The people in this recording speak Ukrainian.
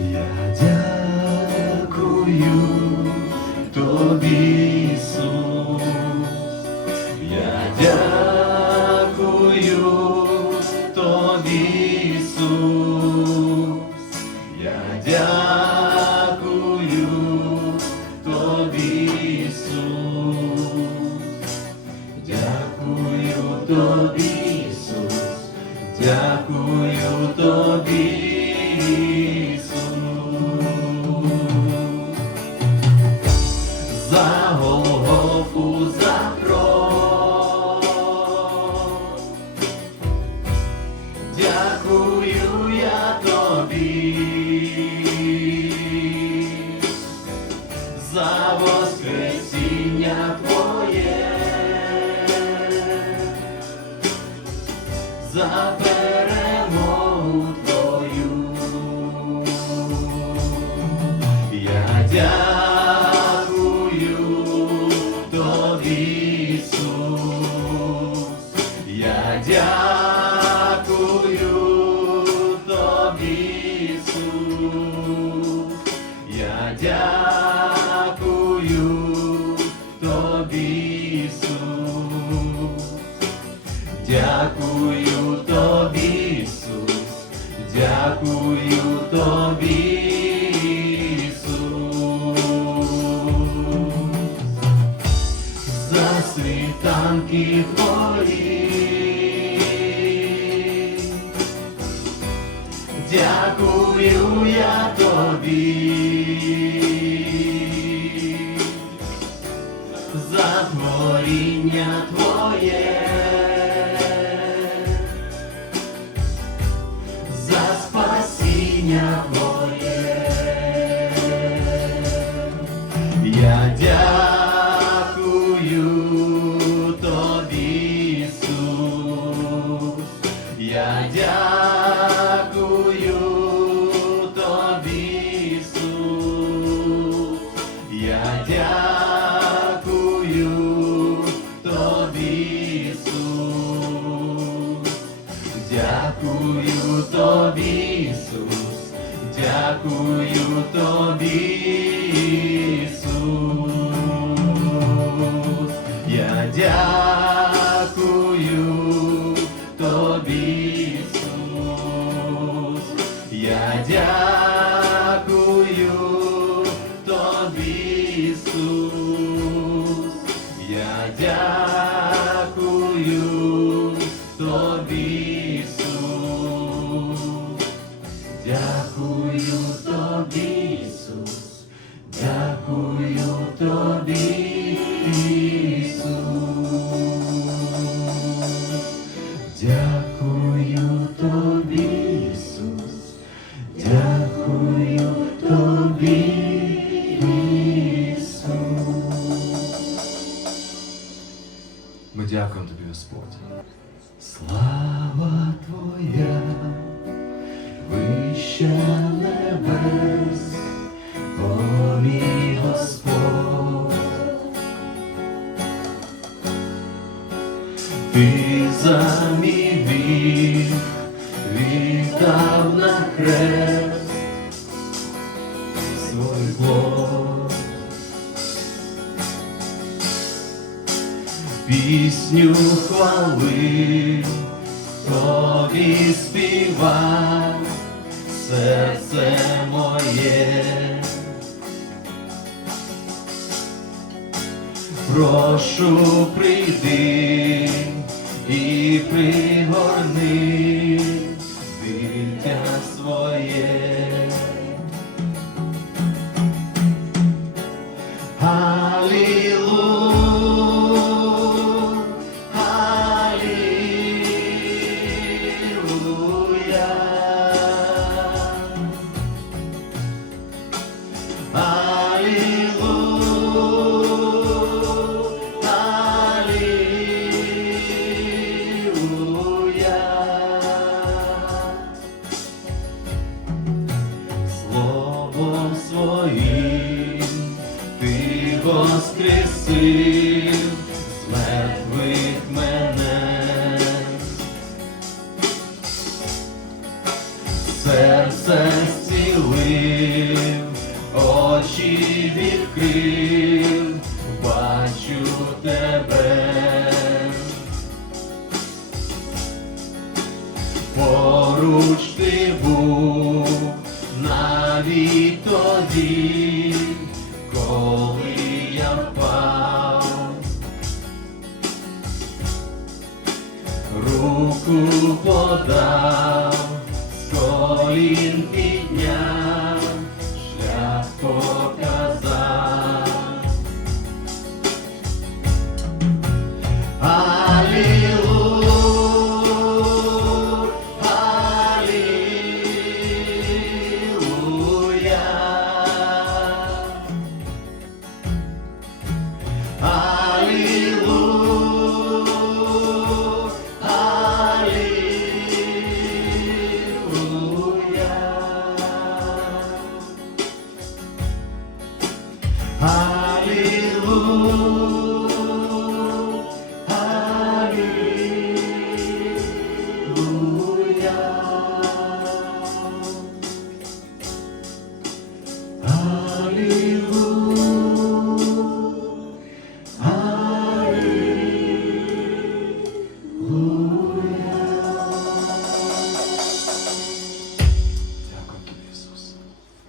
Я дякую тобі, Ісус. Я дякую тобі, Ісус. Я дякую тобі, Ісус. Дякую тобі, Ісус. Дякую тобі, Голгофу, за кров. Дякую я тобі за воскресіння Твоє, за Дякую тобі, Ісус. Дякую тобі. За світанки твої. Дякую я тобі за творіння твоє, Дякую тобі, Ісус. Дякую тобі, Ісус. Я дякую тобі, Ісус. Я дякую тобі, Ісус. Я дякую Господь. Слава Твоя, вище небес, о мій Господь. Ти за мій вік віддав на хрест Пісню хвали тобі співай, серце моє. Прошу прийди і пригорни дитя своє. Коли я впав. Руку подав, з колін підняв, шлях